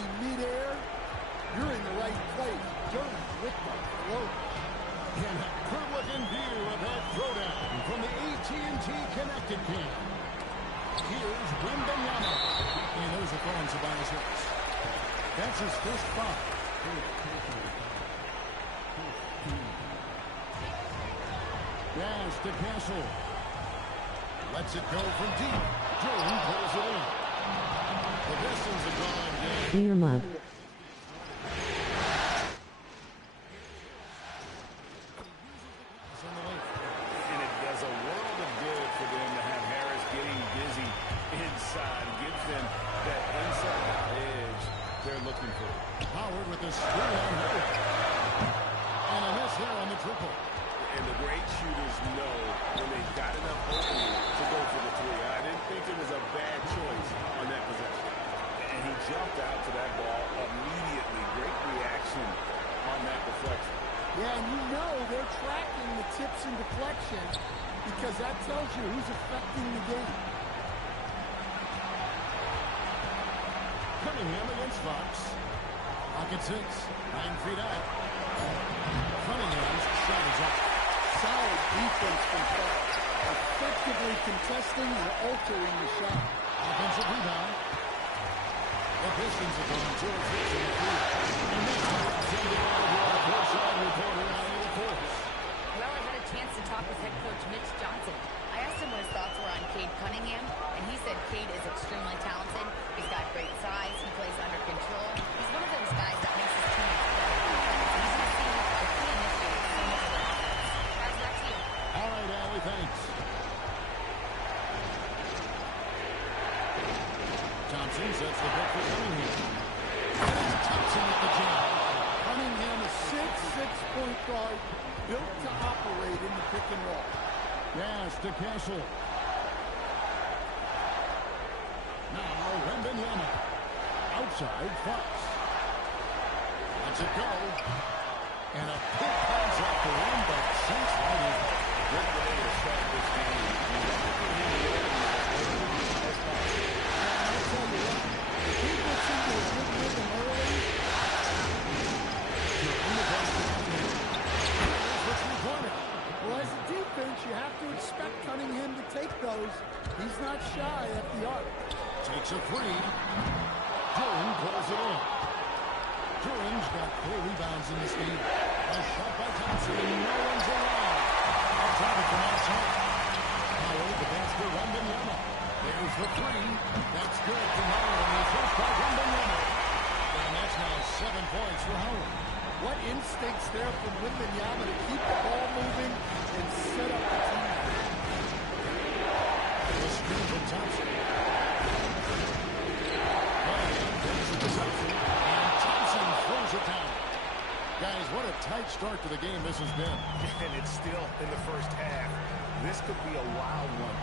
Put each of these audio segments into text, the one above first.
be midair, you're in the right place. Durham with the float. And a good-looking view of that throwdown from the AT&T Connected Team. Here's Wembanyama. And those are throwing Tobias Harris. That's his first foul. Dash to Castle. Lets it go from deep. Jordan pulls it in. The Pistons have gone game. Warm up. And it does a world of good for them to have Harris getting busy inside. Gives them that inside-out edge they're looking for. Howard with a screen on Harris. And a miss here on the triple. And the great shooters know when they've got enough opening to go for the three. I didn't think it was a bad choice on that possession. And he jumped out to that ball immediately. Great reaction on that deflection. Yeah, and you know they're tracking the tips and deflections because that tells you who's affecting the game. Cunningham against Fox. Pocket 6. 9 feet out. Cunningham's shot is up. Solid defense from Fox. Effectively contesting and altering the shot. Offensive rebound. The Pistons have gone 2 of 6 in the field. And now, sending out your courtside reporter, Allie LaForce. Well, I had a chance to talk with head coach Mitch Johnson. I asked him what his thoughts were on Cade Cunningham, and he said Cade is extremely talented. He's got great size. He plays under control. He's one of those guys that makes his team better. It's easy to see how he initiates so much of their offense. Guys, back to you. All right, Allie, thanks. Thompson sets the pick for Cunningham. And it's Thompson at the jam. Cunningham, a 6'6" point guard, built to operate in the pick and roll. Dash to Castle. Now, Wembanyama. Outside, Fox. Lets it go. And a pick comes off the rim, but sinks right in. Good way to start this game. I'll tell you what, if he gets into a good rhythm early, you're in the best position. Here's what's reported. well, as a defense, you have to expect Cunningham to take those. He's not shy at the arc. Takes a three. Jordan pulls it in. Jordan's got 4 rebounds in this game. A shot by Thompson, and no one's around. A target from outside. Howard, the pass to Wembanyama. There's the three. That's good for Howard, and the first by Wembanyama. And that's now 7 points for Howard. What instincts there from Wembanyama to keep the ball moving and set up the team. The screen from Thompson. And Thompson throws it down. Guys, what a tight start to the game this has been. And it's still in the first half. This could be a wild one.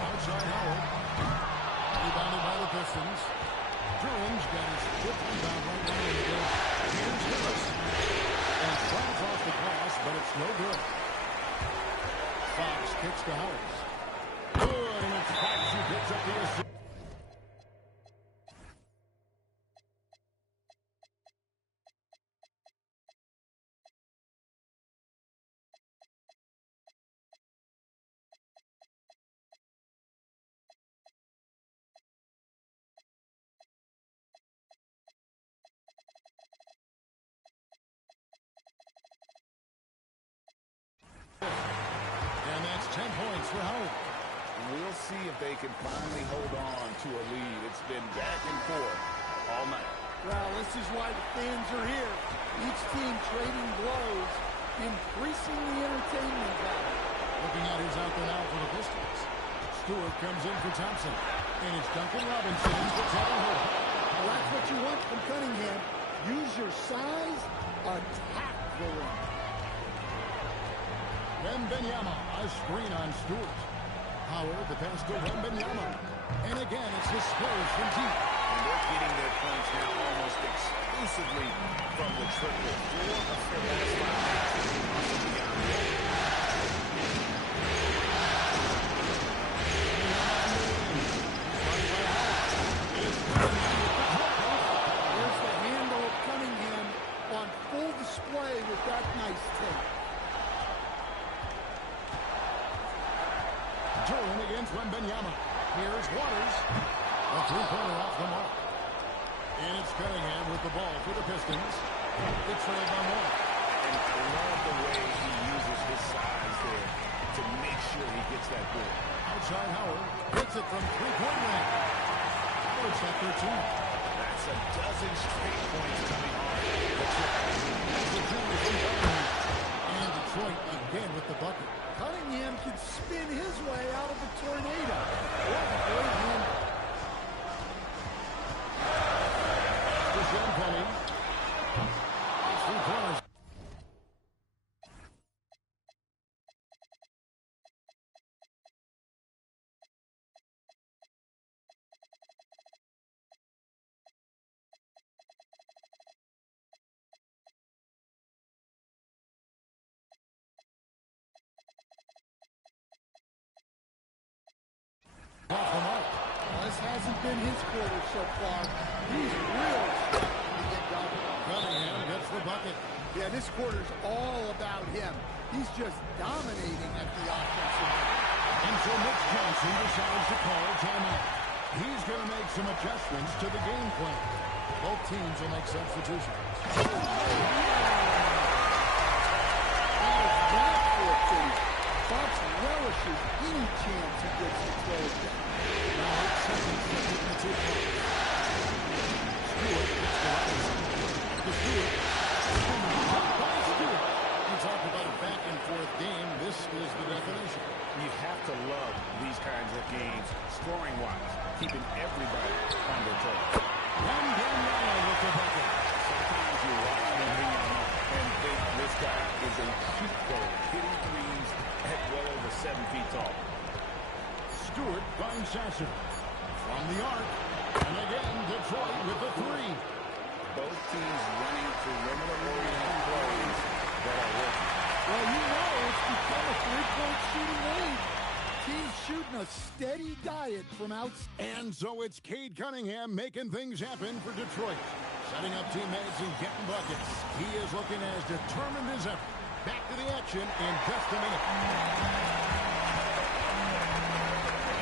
Outside Howard. Rebounded by the Pistons. Jordan's got his 5th rebound right now in the game. Here's Harris. And flies off the glass, but it's no good. Fox kicks to Harris. Good, and it's Fox who picks up the assist. And that's 10 points for Howard. We'll see if they can finally hold on to a lead. It's been back and forth all night. Well, this is why the fans are here. Each team trading blows, increasing the entertainment value. Looking at who's out there now for the Pistons. Stewart comes in for Thompson. And it's Duncan Robinson for Kevin Howard. Well, that's what you want from Cunningham. Use your size, attack the rim. Wembanyama, a screen on Stewart. Howard, the pass to Wembanyama. And again, it's the Spurs from deep. And they're getting their points now almost exclusively from the triple. 4 of their last 5 matches. Wembanyama. Here's Waters. A three-pointer off the mark. And it's Cunningham with the ball for the Pistons. They trail by one. And I love the way he uses his size there to make sure he gets that ball. Outside Howard. Hits it from three-point range. Howard's got 13. That's a dozen straight points coming on. That's the junior from Cunningham. And Detroit again with the bucket. Cunningham can spin his way out of the tornado. What a great handle. Sean Penny. Three corners. Off the mark. This hasn't been his quarter so far. He's really starting to get going. Cunningham gets the bucket. Yeah, this quarter's all about him. He's just dominating at the offensive end. And so Mitch Johnson decides to call timeout. He's going to make some adjustments to the game plan. Both teams will make substitutions. Fox relishes any chance he gets to throw it down. Now it's second in the 2 points. Stewart gets the Robinson. To Stewart. By Stewart. You talk about a back-and-forth game. This is the definition. You have to love these kinds of games, scoring-wise, keeping everybody on their toes. Wembanyama with the bucket. Sometimes you watch Wembanyama and think this guy is a shoot goal, hitting threes at well over 7 feet tall. Stewart finds Sasser. From the arc. And again, Detroit with the three. Both teams running perimeter-oriented plays that are working. Well, you know it's become a three-point shooting league. Teams shooting a steady diet from outside. And so it's Cade Cunningham making things happen for Detroit. Setting up teammates and getting buckets. He is looking as determined as ever. Back to the action in just a minute.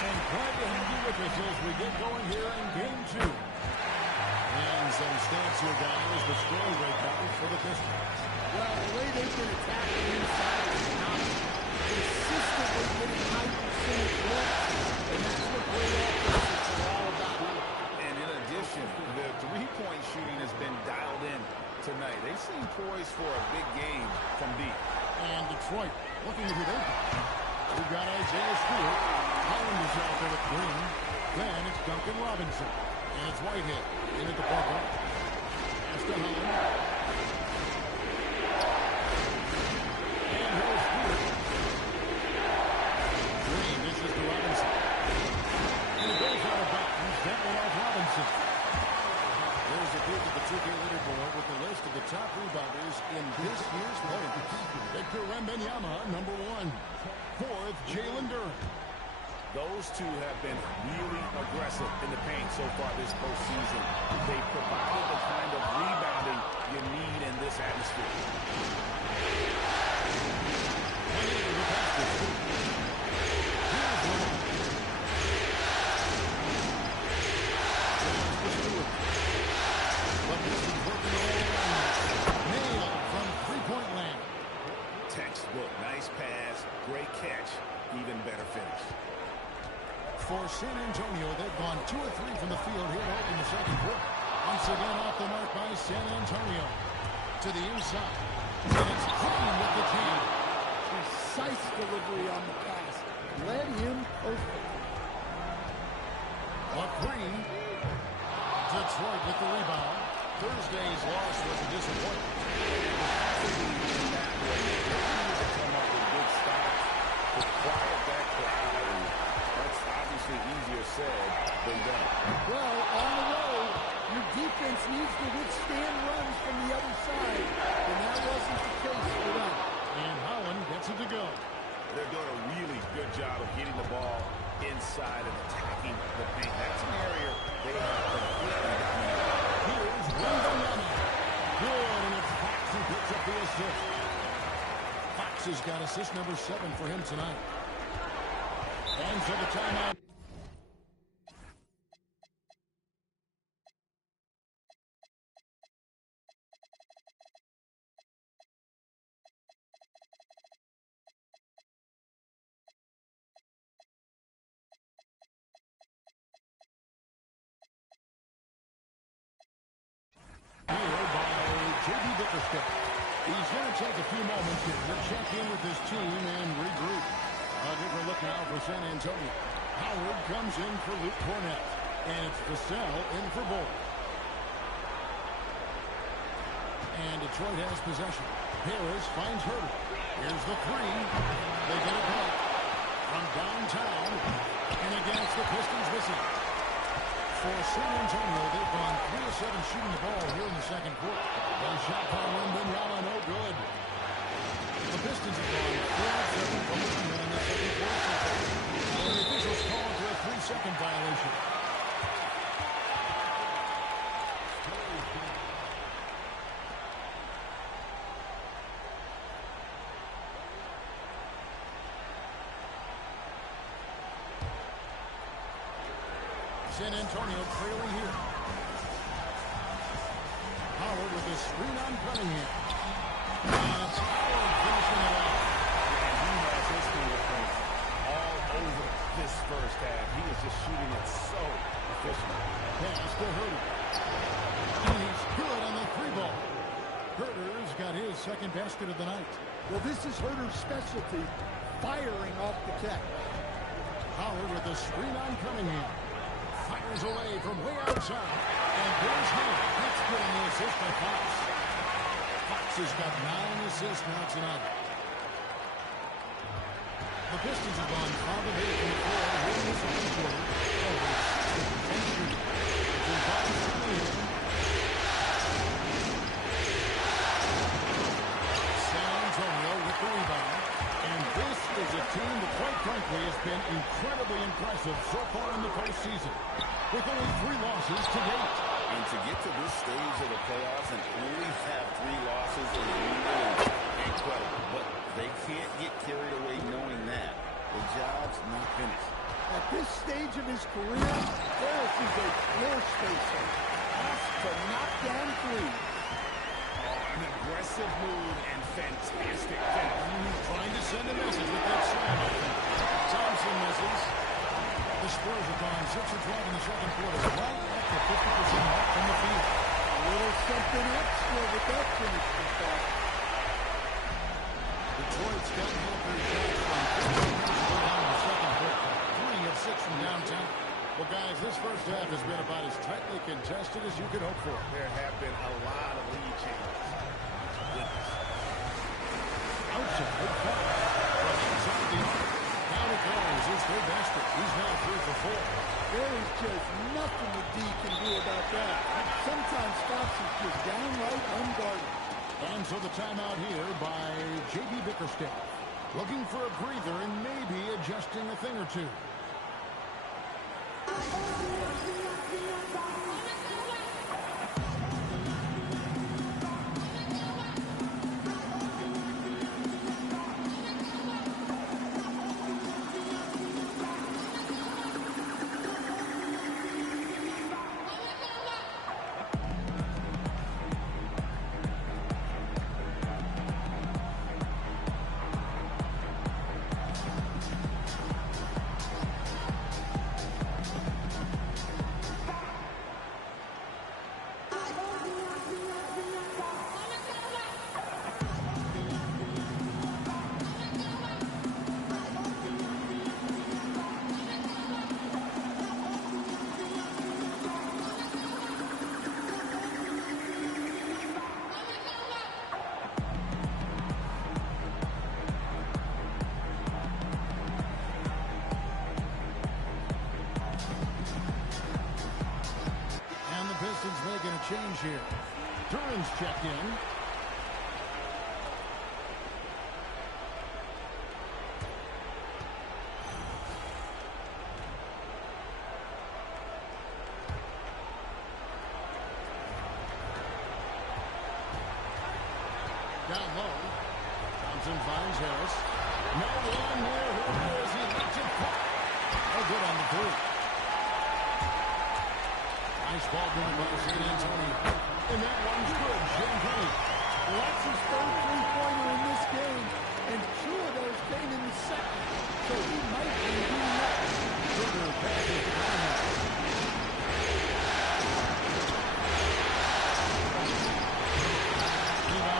And glad to have you with us as we get going here in Game 2. And some stats here, guys. The scoring breakout for the Pistons. Well, the way they've been attacking inside is phenomenal. Consistently getting high percentage looks, and that's what great offenses are all about. And in addition, the three-point shooting has been dialed in tonight. They seem poised for a big game from deep. And Detroit looking to who they've got. We've got Isaiah Stewart. Holland is out there with Green. Then it's Duncan Robinson. And it's Whitehead in at the point. Pass to Holland. There's a peek at the 2K leaderboard with the list of the top rebounders in this year's poll. Victor Wembanyama, number 1. 4th, Jalen Durant. Those two have been really aggressive in the paint so far this postseason. They provided the kind of rebounding you need in this atmosphere. Textbook, nice pass, great catch, even better finish. For San Antonio, they've gone 2 of 3 from the field here to open the second quarter. Once again off the mark by San Antonio. To the inside. And it's Green with the jam. Precise delivery on the pass. Led him perfectly. But Green. Detroit with the rebound. Thursday's loss was a disappointment. Quiet that crowd. That's obviously easier said than done. Well, on the road, your defense needs to withstand runs from the other side, and that wasn't the case for them. And Holland gets it to go. They're doing a really good job of getting the ball inside and attacking the paint. That's an area they have completely dominated. Here's Wembanyama. Good, and it's Fox who picks up the assist. Fox has got assist number 7 for him tonight. And so the timeout. Bickerstaff. He's going to take a few moments here to check in with his team and regroup. A different look now for San Antonio. Howard comes in for Luke Cornett. And it's Vassell in for Bull. And Detroit has possession. Harris finds Herter. Here's the three. They get it back from downtown. And again, it's the Pistons missing. For San Antonio, they've gone 3 of 7 shooting the ball here in the second quarter. And shot by Wembanyama, no good. The Pistons have gone 4 of 7 from the field in the second quarter. And the officials call it for a 3-second violation. San Antonio trailing here. Howard with a screen on Cunningham. And it's Howard finishing it off. And he has his fingerprints all over this first half. He is just shooting it so efficiently. Pass to Herter. And he's good on the 3-ball. Herter's got his second basket of the night. Well, this is Herter's specialty, firing off the catch. Howard with a screen on Cunningham. Fires away from way outside. And there's Howard. That's good on the assist by Fox. Fox has got 9 assists now tonight. The Pistons have gone 5 of 8 from the floor here in the second quarter. Over 6 shooting. It's involved from here. San Antonio with the rebound. And this is a team that, quite frankly, has been incredibly impressive so far in the postseason, with only 3 losses to date. And to get to this stage of the playoffs and only have 3 losses is really incredible. But they can't get carried away knowing that. The job's not finished. At this stage of his career, Harris is a floor spacer. Asked to knock down 3. An aggressive move and fantastic finish. Trying to send a message with that slam, I think. Thompson misses. The Spurs have gone 6 of 12 in the second quarter, right at the 50% mark from the field. A little something extra with that finish from Fox. Detroit's gotten all 3 shots from 15 minutes to go down in the second quarter. 3 of 6 from downtown. Well, guys, this first half has been about as tightly contested as you could hope for. There have been a lot of lead changes. Outside, Fox. From inside the arc. Down it goes. His 3rd basket. He's now 3 for 4. There is just nothing the D can do about that. Sometimes Fox is just downright unguarded. And so the timeout here by J.B. Bickerstaff. Looking for a breather and maybe adjusting a thing or two. Pistons making a change here. Duran's checked in. Down low. Thompson finds Harris. No one near who is he lets it fall. No good on the 3. Nice ball going by San Antonio. And that one's good. Champagne. Well, that's his 3rd three-pointer in this game, and 2 of those came in the second. So he might be doing that. Turner passes to Conrad. Rebound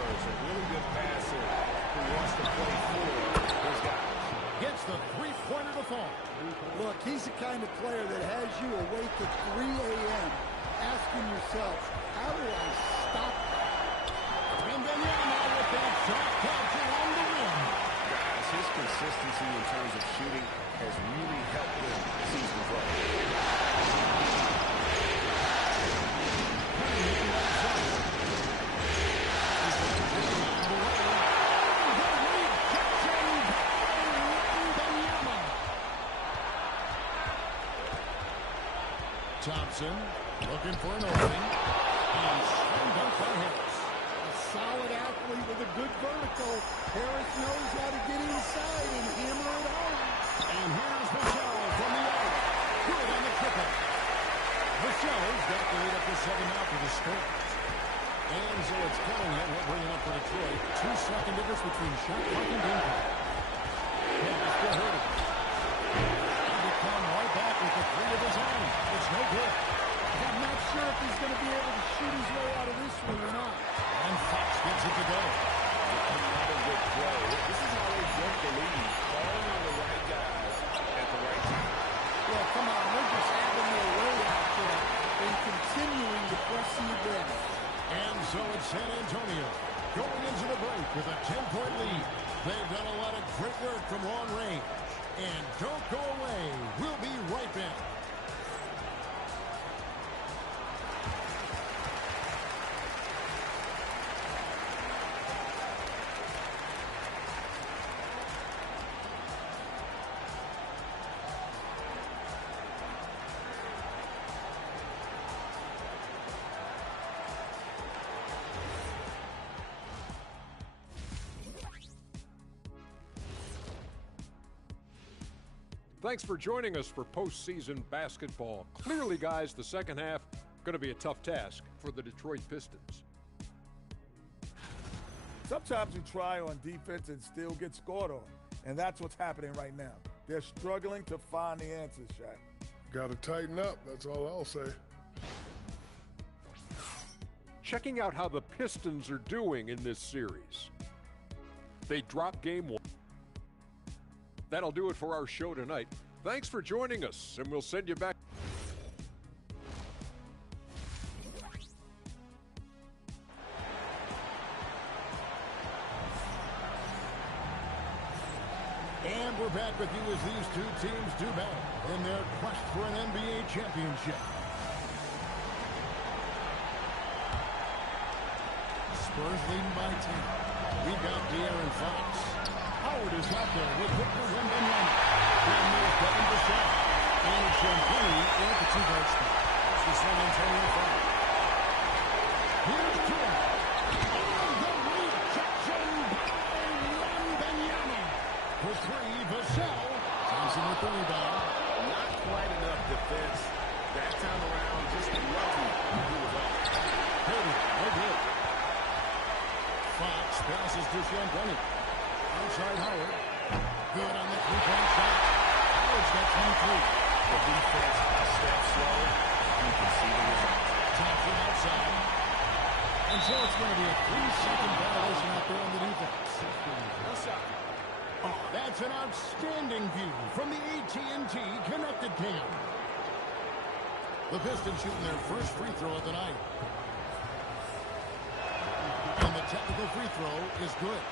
Spurs. A really good passer who wants to play for his guys. Gets the three-pointer to fall. Look, he's the kind of player that has you awake at 3 a.m. asking yourself, how do I stop that? And then with that shot catch around the rim. Guys, his consistency in terms of shooting has really helped him seize control. Thompson looking for an opening. And slammed up by Harris. A solid athlete with a good vertical. Harris knows how to get inside and hammer it home. And here's Michelle from the arc. Good on the triple. Michelle's got the lead up to 7 now for the Spurs. And so it's Cunningham. He'll bring it up for Detroit. 2-second difference between shot clock and game clock. Yeah, it's still hurting. And he come right back with the three of his own. It's no good. I'm not sure if he's going to be able to shoot his way out of this one or not. And Fox gets it to go. Another good play. This is how they built the lead. Calling on the right guys at the right time. Well, come on, they're just having their way out there and continuing to press the advantage. And so it's San Antonio going into the break with a 10-point lead. They've done a lot of great work from long range. And don't go away. We'll be right back. Thanks for joining us for postseason basketball. Clearly, guys, the second half going to be a tough task for the Detroit Pistons. Sometimes you try on defense and still get scored on, and that's what's happening right now. They're struggling to find the answers, Shaq. Got to tighten up, that's all I'll say. Checking out how the Pistons are doing in this series. They dropped game 1. That'll do it for our show tonight. Thanks for joining us, and we'll send you back. And we're back with you as these two teams do battle in their quest for an NBA championship. Spurs leading by 10. We've got De'Aaron Fox. Howard is out there with Victor Wembanyama. Then there's Devin Vassell. And Champagnie in at the two-guard spot. It's the San Antonio Fire. Here's Tua. And the rejection by Wembanyama. For three, Vassell. Thompson with the rebound. Not quite enough defense. That time around, just lucky he was off. Cody, no good. Fox passes to Champagnie. Outside Howard. Good on the three-point shot. Howard's got 23. The defense a step slow. You can see the result. Thompson outside. And so it's going to be a 3-second violation out there on the defense. Oh, that's an outstanding view from the AT&T Connected Cam. The Pistons shooting their first free throw of the night. And the technical free throw is good.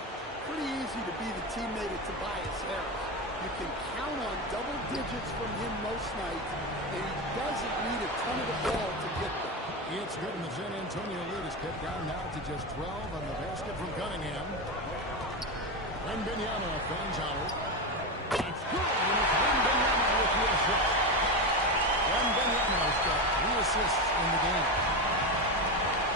Pretty easy to be the teammate of Tobias Harris. You can count on double digits from him most nights, and he doesn't need a ton of the ball to get there. It's good, and the San Antonio lead is kept down now to just 12 on the basket from Cunningham. Wembanyama finds Howard. It's good, and it's Wembanyama with the assist. Wembanyama's got 3 assists in the game.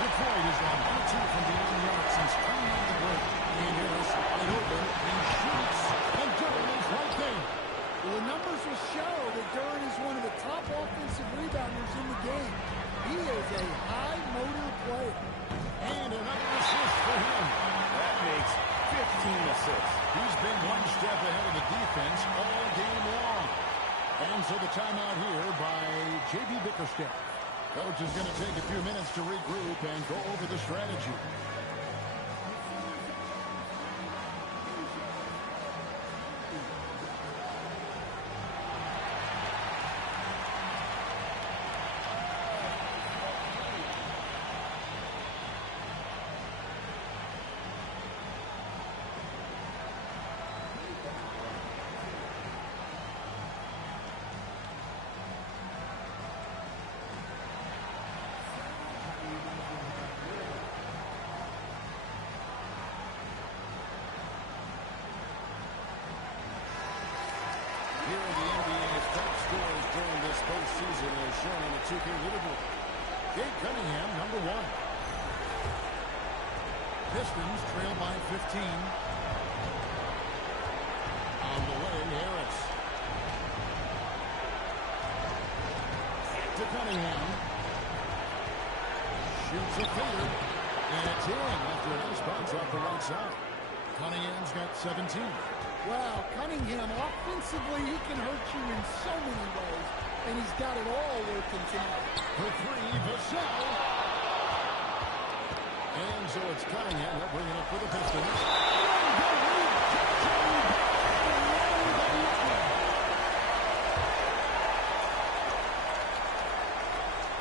Detroit has gone 1-2 from beyond the arc since coming out of the break. And Harris wide open and shoots. And Durant is right there. Well, the numbers will show that Durant is one of the top offensive rebounders in the game. He is a high-motor player. And another assist for him. That makes 15 assists. He's been one step ahead of the defense all game long. And so the timeout here by J.B. Bickerstaff. Coach is going to take a few minutes to regroup and go over the strategy. season as shown on the 2K leaderboard. Cade Cunningham, number 1. Pistons trail by 15. On the way, Harris. To Cunningham. Shoots a fader. And it's in after a nice bounce off the right side. Cunningham's got 17. Wow, Cunningham, offensively, he can hurt you in so many ways, and he's got it all working tonight. For 3, Vassell. And so it's Cunningham. They'll bring it up for the Pistons.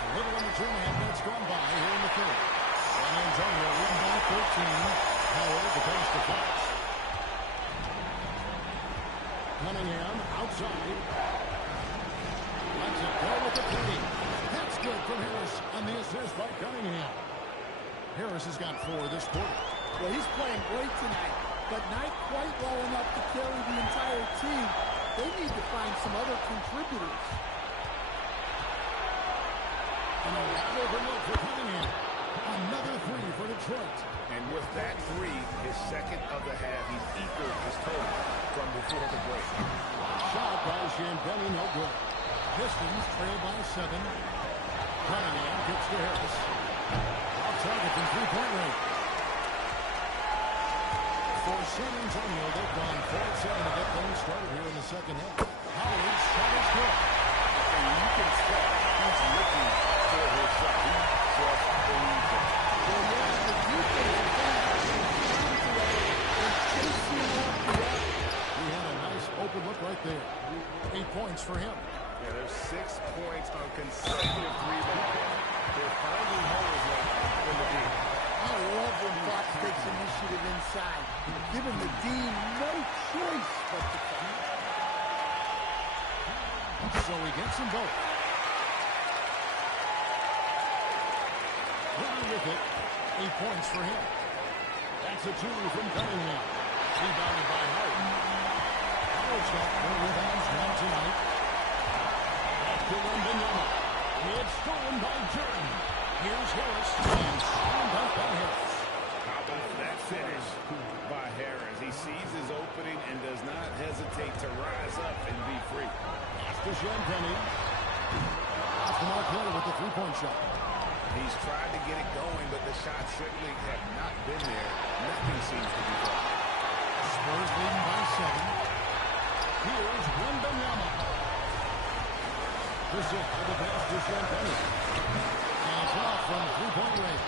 A little under 2.5 minutes gone by here in the third. San Antonio leading by 13. Howard, the pass to Fox. Cunningham outside. Let's it go with the 3. That's good from Harris on the assist by Cunningham. Harris has got 4 this quarter. Well, he's playing great tonight, but not quite well enough to carry the entire team. They need to find some other contributors. And a wide open look for Cunningham. Another 3 for Detroit. And with that 3, his second of the half, he's equaled his total from before the break. Shot by Champagny, no good. Pistons trail by 7. Cunningham gets to Harris. Off target from 3-point range. For San Antonio, they've gone 4-7 to get things started here in the second half. Howard's shot is good. And you can tell he's looking for his shot. He just believes it. Well, yes, the defense is down today and chasing off the other. He had a nice open look right there. 8 points for him. Yeah, there's 6 points on consecutive rebounds. They're finding holes now in the deep. I love when Fox takes initiative inside, giving the D no choice but to come. So he gets them both. Running with it. 8 points for him. That's a 2 from Cunningham. Rebounded by Howard. Howard's got 4 rebounds now tonight. Back to Wembanyama. It's stolen by Jordan. Here's Harris. And slammed up by Harris. How about that finish by Harris? He sees his opening and does not hesitate to rise up and be free. After Champagny. Off the mark here with the 3-point shot. He's tried to get it going, but the shots simply have not been there. Nothing seems to be done. Spurs leading by 7. Here's Wembanyama. This is the pass to Champagny. And it's off from 3-point range.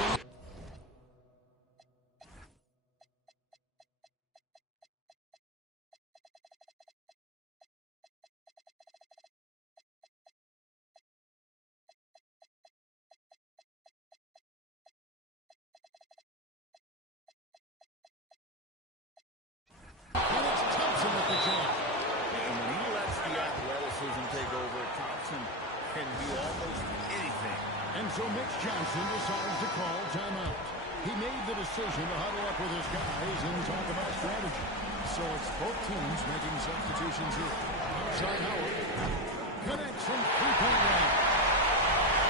Thompson. And it's Thompson at the jam. And when he lets the athleticism take over, Thompson can do almost anything. And so Mitch Johnson decides to call timeout. He made the decision to huddle up with his guys and talk about strategy. So it's both teams making substitutions here. Outside Howard. Connects from 3-point range.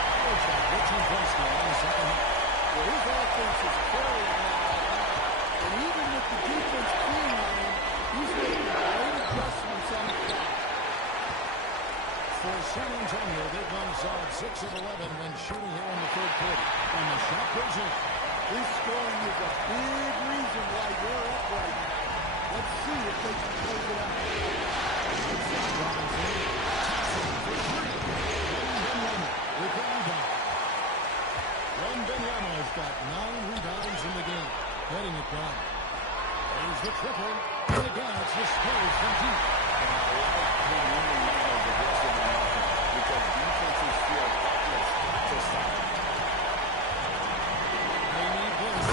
Howard's got 14 points now in the second half. Well, his offense is carrying now. And even with the defense being on him, he's making great adjustments on the clock. For San Antonio, they've gone a solid 6 of 11 when shooting here in the third quarter. And the shot goes in. His scoring is a big reason why they're up right now. Let's see if they can close it out. Robinson. Thompson for 3. Wembanyama with the rebound. Wembanyama has got 9 rebounds in the game. Getting it done. There's the triple. And again, it's the Spurs from deep. And I like the Wembanyama's aggressive on offense because defenses feel helpless to stop him. They need this.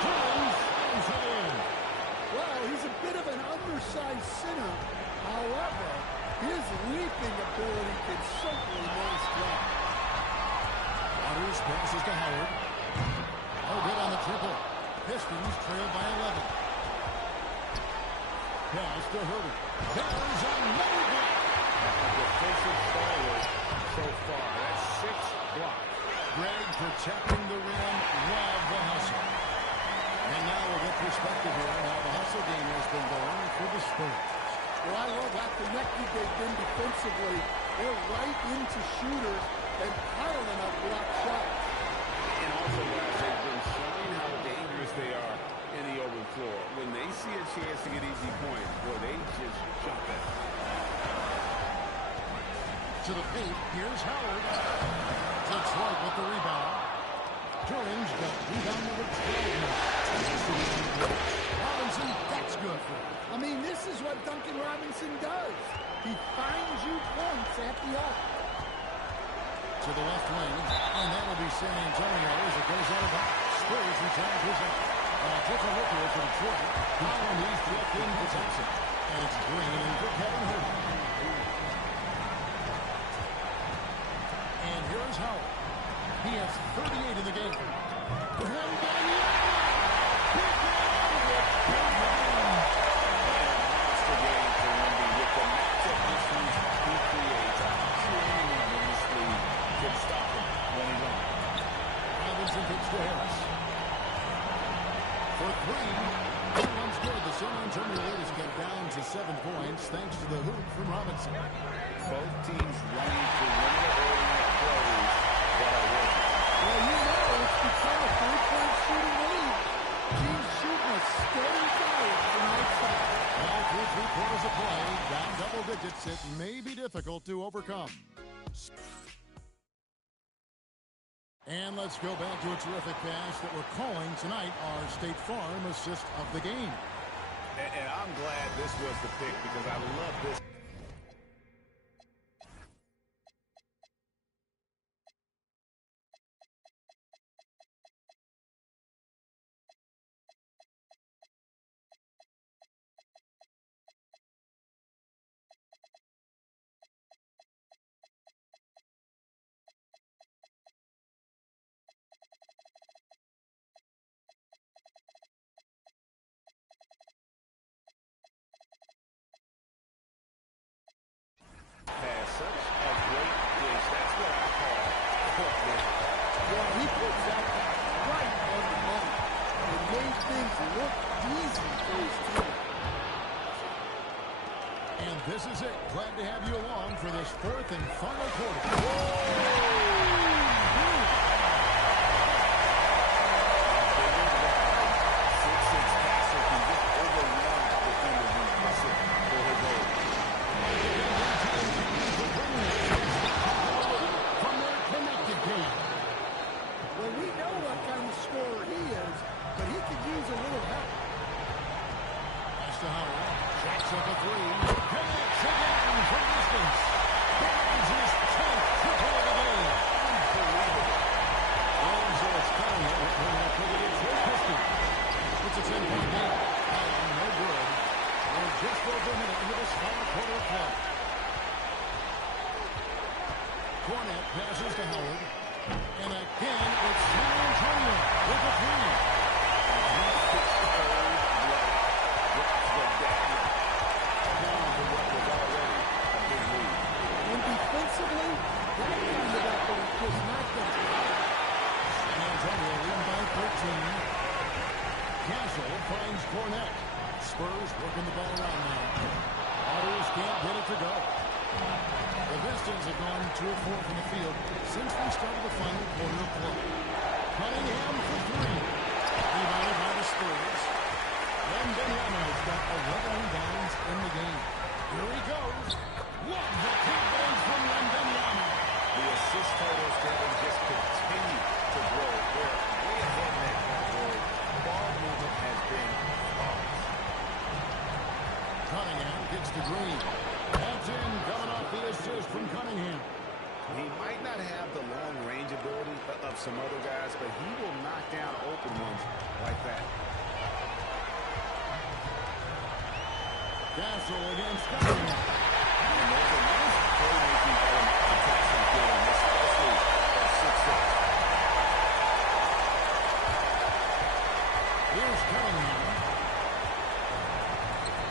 Jones slams it in. Well, he's a bit of an undersized center. However, his leaping ability can certainly mask that. Waters passes to Howard. No good on the triple. Pistons trail by 11. Pass to Herder. There's another block. A defensive stalwart so far. That's 6 blocks. Greg protecting the rim. Love the hustle. And now we'll get perspective here on how the hustle game has been going for the Spurs. Well, I love how connected they've been defensively. They're right into shooters and piling up block shots. And also, guys, they've been showing how dangerous they are in the open floor. When they see a chance to get easy points, boy, they just jump at it. To the paint, here's Howard. Detroit with the rebound. Turinge got rebound number 12. Robinson, that's good for him. I mean, this is what Duncan Robinson does. He finds you points at the arc. To the left wing, and that'll be San Antonio as it goes out of bounds. Spurs return possession. Different look here for Detroit. Holland, he's checked in for Thompson. And it's Green for Kevin Herter. And here's Howard. He has 38 in the game. Monster game for Wemby with the matchup issues he creates. I'm not sure anyone in this league can stop him when he's on. Robinson pitch to Harris. For 3. That one's good. The San Antonio lead has got down to 7 points thanks to the hoop from Robinson. Both teams running for limited plays that are working. Well, you know, it's become a 3-point shooting lead. Teams shooting a steady diet from outside. Well, through 3 quarters of play, down double digits, it may be difficult to overcome. And let's go back to a terrific pass that we're calling tonight our State Farm assist of the game. And I'm glad this was the pick because I love this. Pass, such a great dish. That's what I call court vision. Well, he puts that right on the money. It made things look easy for his team. And this is it. Glad to have you along for this 4th and final quarter. Well, we know what kind of scorer he is, but he could use a little help. Pass to Howard. Jacks up a 3. Connects again from distance. Barnes his 10th triple of the game. Unbelievable. And so it's Cunningham bringing up for the Detroit Pistons. It's a 10-point game. Allen, no good. We're just over a minute into this final quarter of play. Cornette passes to Howard. And again, it's San Antonio with a 3. And defensively, that kind of effort was not done. San Antonio leading by 13. Castle finds Cornette. Spurs working the ball around now. Otters can't get it to go. The Pistons have gone 2 of 4 from the field since we started the final quarter of play. Cunningham for 3. Rebounded by the Spurs. Wembanyama's got 11 rebounds in the game. Here he goes. Love the confidence from Wembanyama. The assist totals, Kevin, just continue to grow. They're way ahead in that category. Ball movement has been flawless. Cunningham gets to Green. That's in, coming off the assist from Cunningham. He might not have the long range ability of some other guys, but he will knock down open ones like that. Castle against Cunningham. And there's a nice playmaking element to Tyson Gillen, especially at 6'6". Here's Cunningham.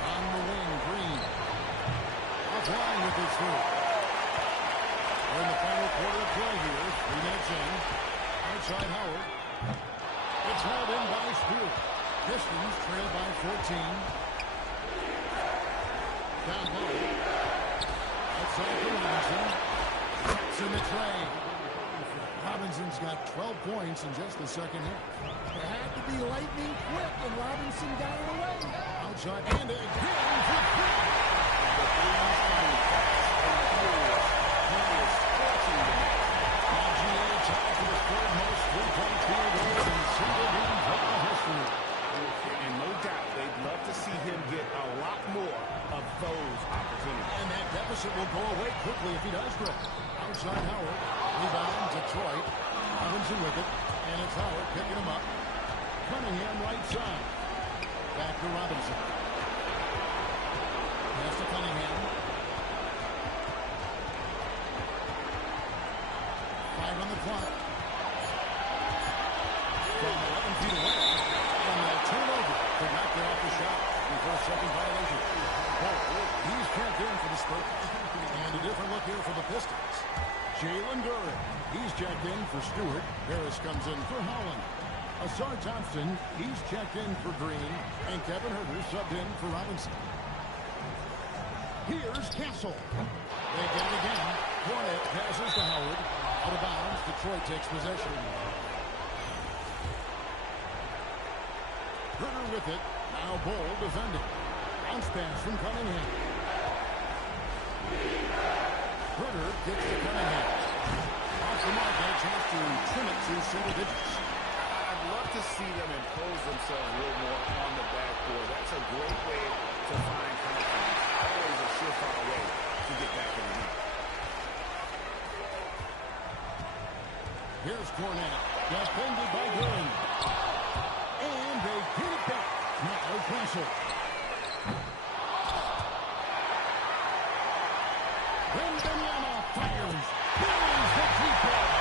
On the wing, Green. Nuggets through. We're in the final quarter of play here. 3 minutes in. Outside Howard. It's held in by Spurs. Pistons trail by 14. Down low. Outside to Robinson. Taps in the tray. Robinson's got 12 points in just the second half. It had to be lightning quick, and Robinson got it away. Outside and again for three. The threes coming fast and furious. He is scorching the net. LGA tied for the third most three-point field goals in single-game football history. And no doubt they'd love to see him get a lot more of those opportunities. And that deficit will go away quickly if he does grow. Outside Howard. Rebound Detroit. Robinson with it. And it's Howard picking him up. Cunningham right side. Back to Robinson. Pass to Cunningham. 5 on the clock. From 11 feet away. And the turnover to knock it off the shot. Before second violation. He's checked in for the Spurs. And a different look here for the Pistons. Jalen Duren. He's checked in for Stewart. Harris comes in for Holland. Asar Thompson. He's checked in for Green. And Kevin Huerter subbed in for Robinson. Here's Castle. They get it again. Cornet passes to Howard. Out of bounds. Detroit takes possession. Huerter with it. Now Bull defending. Bounce pass from Cunningham. Huerter gets to Cunningham. Off the mark, and a chance to trim it to single digits. I'd love to see them impose themselves a little more on the backboard. That's a great way to find confidence. Always a surefire way to get back in the lead. Here's Cornet. Defended by Duren. And they get it back. Now Castle. Wembanyama fires. Buries the three-point.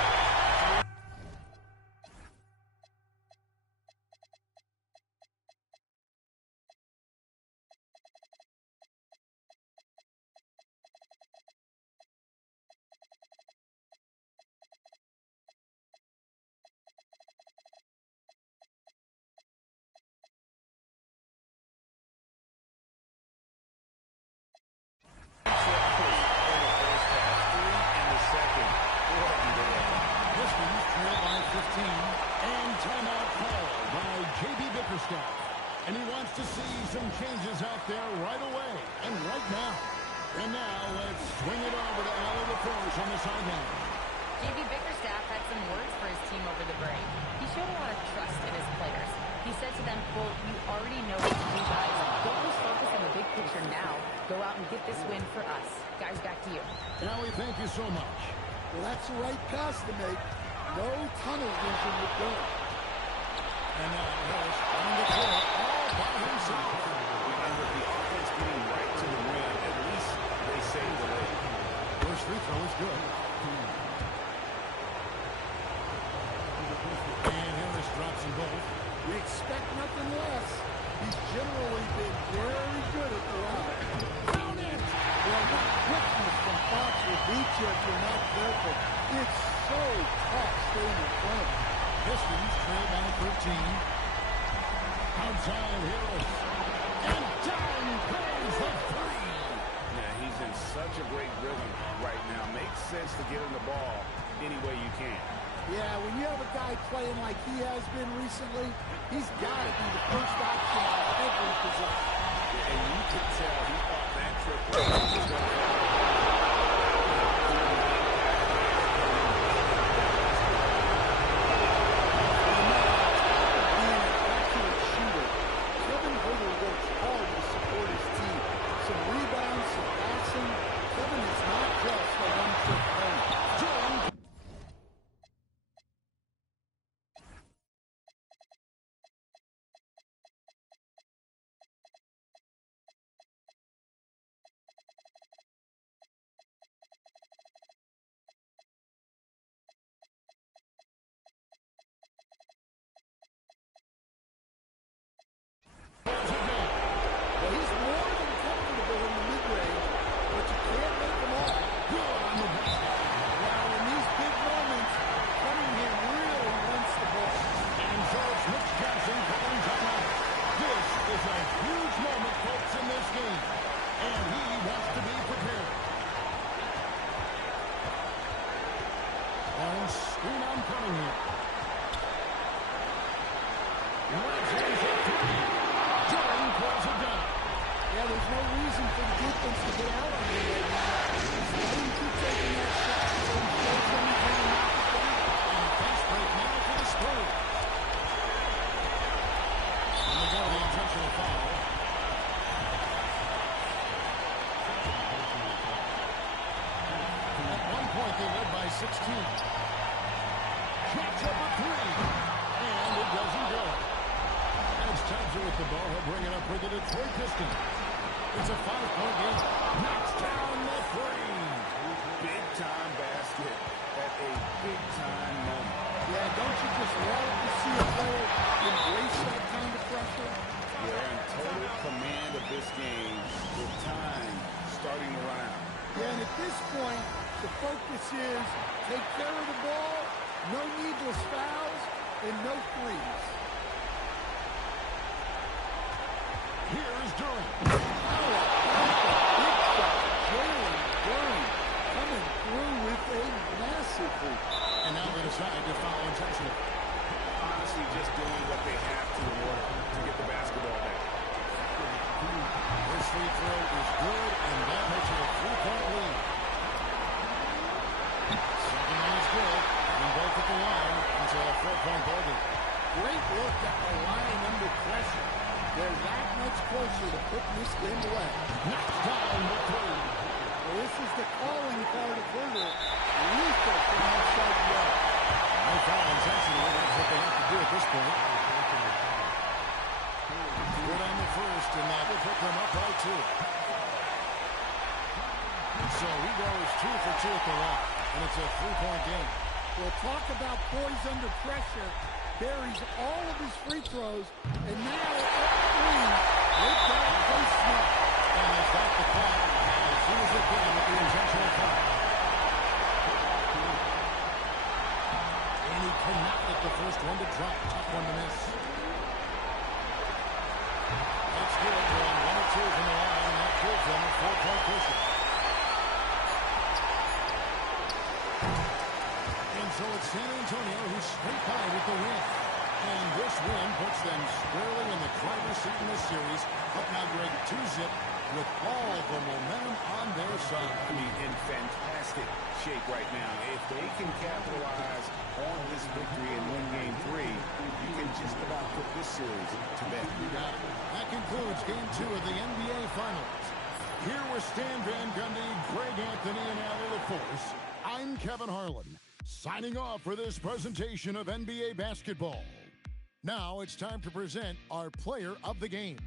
Pistons trail by 15. And timeout called by J.B. Bickerstaff. And he wants to see some changes out there right away and right now. And now let's swing it over to Allie LaForge on the sideline. J.B. Bickerstaff had some words for his team over the break. He showed a lot of trust in his players. He said to them, quote, "You already know what to do, guys. Don't lose focus on the big picture now. Go out and get this win for us." Guys, back to you. Allie, thank you so much. Well, that's the right pass to make. No tunnel vision with Duren. And now Harris on the court all by himself. And with the offense getting right to the rim, at least they saved the lead. First free throw is good. And Harris drops them both. We expect nothing less. He's generally been very good at the line. Count it! Well, the quickness from Fox will beat you if you're not careful. It's so tough staying in front. Pistons trail by 13. Outside Harris. And down goes the three. Yeah, he's in such a great rhythm right now. Makes sense to get him the ball any way you can. Yeah, when you have a guy playing like he has been recently, he's got to be the first option on every possession. And you could tell he thought that triple was going to no reason for the defense to get out on him right now. Just let him keep taking that shot until he shows them he's going to knock it down. And a fast break now for the Spurs. And they got the intentional foul. At one point, they led by 16. Shot number 3. And it doesn't go. As Thompson with the ball, he'll bring it up for the Detroit Pistons. It's a 5-point game. Knocks down the 3. Big-time basket at a big-time moment. Yeah, don't you just love to see a player embrace that kind of pressure? They're in total command of this game with time starting to run out. Yeah, and at this point, the focus is take care of the ball, no needless fouls, and no threes. Here's Durant. Big shot. Jalen Durant coming through with a massive lead. And now they decide to foul intentionally. Honestly, just doing what they have to in order to get the basketball back. This free throw is good, and that makes it a 3-point lead. Second one is good, and both at the line until a 4-point ball game. Great work at the line under pressure. They're that much closer to putting this game away. Knocks down the 3. Well, this is the calling card of Herder. Lethal from outside the arc. No foul intentionally. That's what they have to do at this point. Good on the first, and that will put them up by 2. So he goes 2 for 2 at the line, and it's a 3-point game. Well, talk about poise under pressure. Buries all of his free throws, and now at 3, they've got to play smart. And they've got the clock as soon as they can with the intentional foul. And he cannot get the first one to drop. Tough one to miss. That's good. They're on 1 or 2 from the line, and that gives them a 4-point cushion. And so it's San Antonio who's straight by with the win. And this win puts them squarely in the driver's seat in this series. Up now, Greg, 2-zip with all the momentum on their side. I mean, in fantastic shape right now. If they can capitalize on this victory and win Game 3, you can just about put this series to bed. Got it. That concludes Game 2 of the NBA Finals. Here with Stan Van Gundy, Greg Anthony, and Allie LaForce, I'm Kevin Harlan, signing off for this presentation of NBA basketball. Now it's time to present our player of the game.